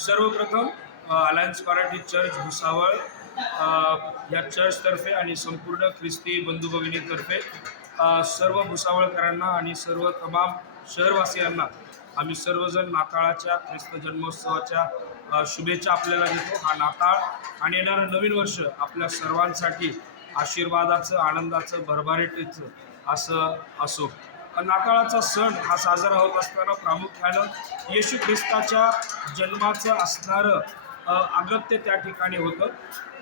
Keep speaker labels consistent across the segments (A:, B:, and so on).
A: सर्वप्रथम alliance Marathi church Bhusawal या चर्चतर्फे आणि संपूर्ण ख्रिस्ती बंधू भगिनीतर्फे सर्व भुसावळकरांना आणि सर्व तमाम शहरवासियांना आम्ही सर्वजण नाताळाच्या ख्रिस्त जन्मोत्सवाच्या शुभेच्छा आपल्याला देतो. हा नाताळ आणि येणारं नवीन वर्ष आपल्या सर्वांसाठी आशीर्वादाचं आनंदाचं भरभराटीचं असं असो. नाताळाचा सण हा साजरा होत असताना प्रामुख्यानं येशू ख्रिस्ताच्या जन्माचं असणारं अगत्य त्या ठिकाणी होतं.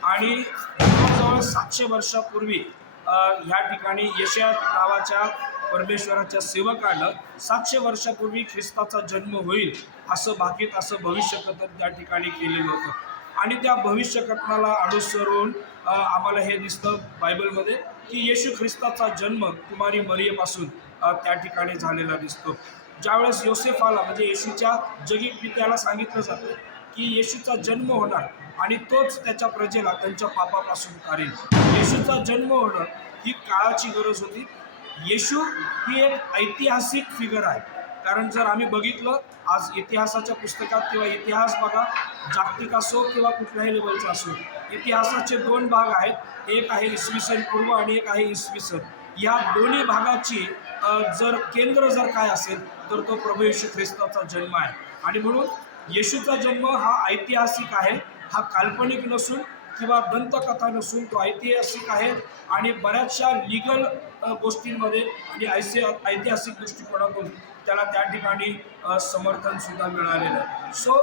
A: आणि जवळजवळ सातशे वर्षापूर्वी ह्या ठिकाणी यशया नावाच्या परमेश्वराच्या सेवकानं सातशे वर्षापूर्वी ख्रिस्ताचा जन्म होईल असं भाकीत असं भविष्यकथन त्या ठिकाणी केलेलं होतं. आणि त्या भविष्यकथनाला अनुसरून आम्हाला हे दिसतं बायबलमध्ये की येशू ख्रिस्ताचा जन्म कुमारी मरियेपासून त्या ठिकाणी झालेला दिसतो. ज्यावेळेस योसेफाला म्हणजे येशूच्या जगी पित्याला सांगितलं जातं की येशूचा जन्म होणार आणि तोच त्याच्या प्रजेला त्यांच्या पापापासून काढेल. येशूचा जन्म होणं ही काळाची गरज होती. येशू ही एक ऐतिहासिक फिगर आहे. कारण जर आम्ही बघितलं आज इतिहासाच्या पुस्तकात किंवा इतिहास बघा जागतिक असो किंवा कुठल्याही लेवलचा असो इतिहासाचे दोन भाग आहेत. एक आहे इसवी सन पूर्व आणि एक आहे इसवी सन. या दोन्ही भागाची जर केंद्र जर काय असेल तर तो प्रभू येशू ख्रिस्ताचा जन्म आहे. आणि म्हणून येशूचा जन्म हा ऐतिहासिक आहे. हा काल्पनिक नसून किंवा दंतकथा नसून तो ऐतिहासिक आहे. आणि बऱ्याचशा लिगल गोष्टींमध्ये आणि ऐसे ऐतिहासिक दृष्टिकोनातून त्याला त्या ठिकाणी समर्थनसुद्धा समर्थन सुद्धा मिळालेलं आहे. सो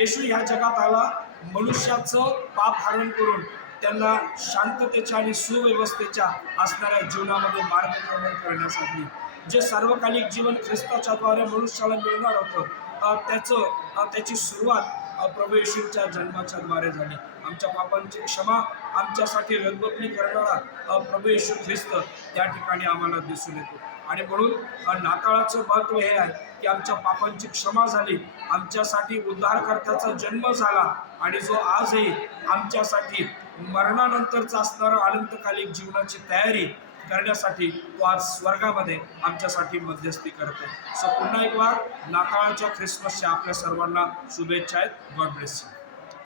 A: येशू ह्या जगात आला. मनुष्याचं पाप हरण करून त्यांना शांततेच्या आणि सुव्यवस्थेच्या असणाऱ्या जीवनामध्ये मार्गक्रमण करण्यासाठी जे सार्वकालिक जीवन ख्रिस्ताच्याद्वारे मनुष्याला मिळणार होतं त्याचं त्याची सुरुवात अ, प्रभू येशूच्या जन्माच्या द्वारे झाली. आमच्या पापांची क्षमा आमच्यासाठी रंगपणी करणारा अ, प्रभू येशू ख्रिस्त त्या ठिकाणी आम्हाला दिसून येतो. आणि म्हणून नाताळाचं महत्त्व हे आहे की आमच्या पापांची क्षमा झाली आमच्यासाठी उद्धारकर्त्याचा जन्म झाला आणि जो आजही आमच्यासाठी मरणानंतरचा असणारं अनंतकालिक जीवनाची तयारी करण्यासाठी तो आज स्वर्गामध्ये आमच्यासाठी मध्यस्थी करतो. सो पुन्हा एक वार नाताळच्या ख्रिसमसच्या आपल्या सर्वांना शुभेच्छा आहेत. God bless you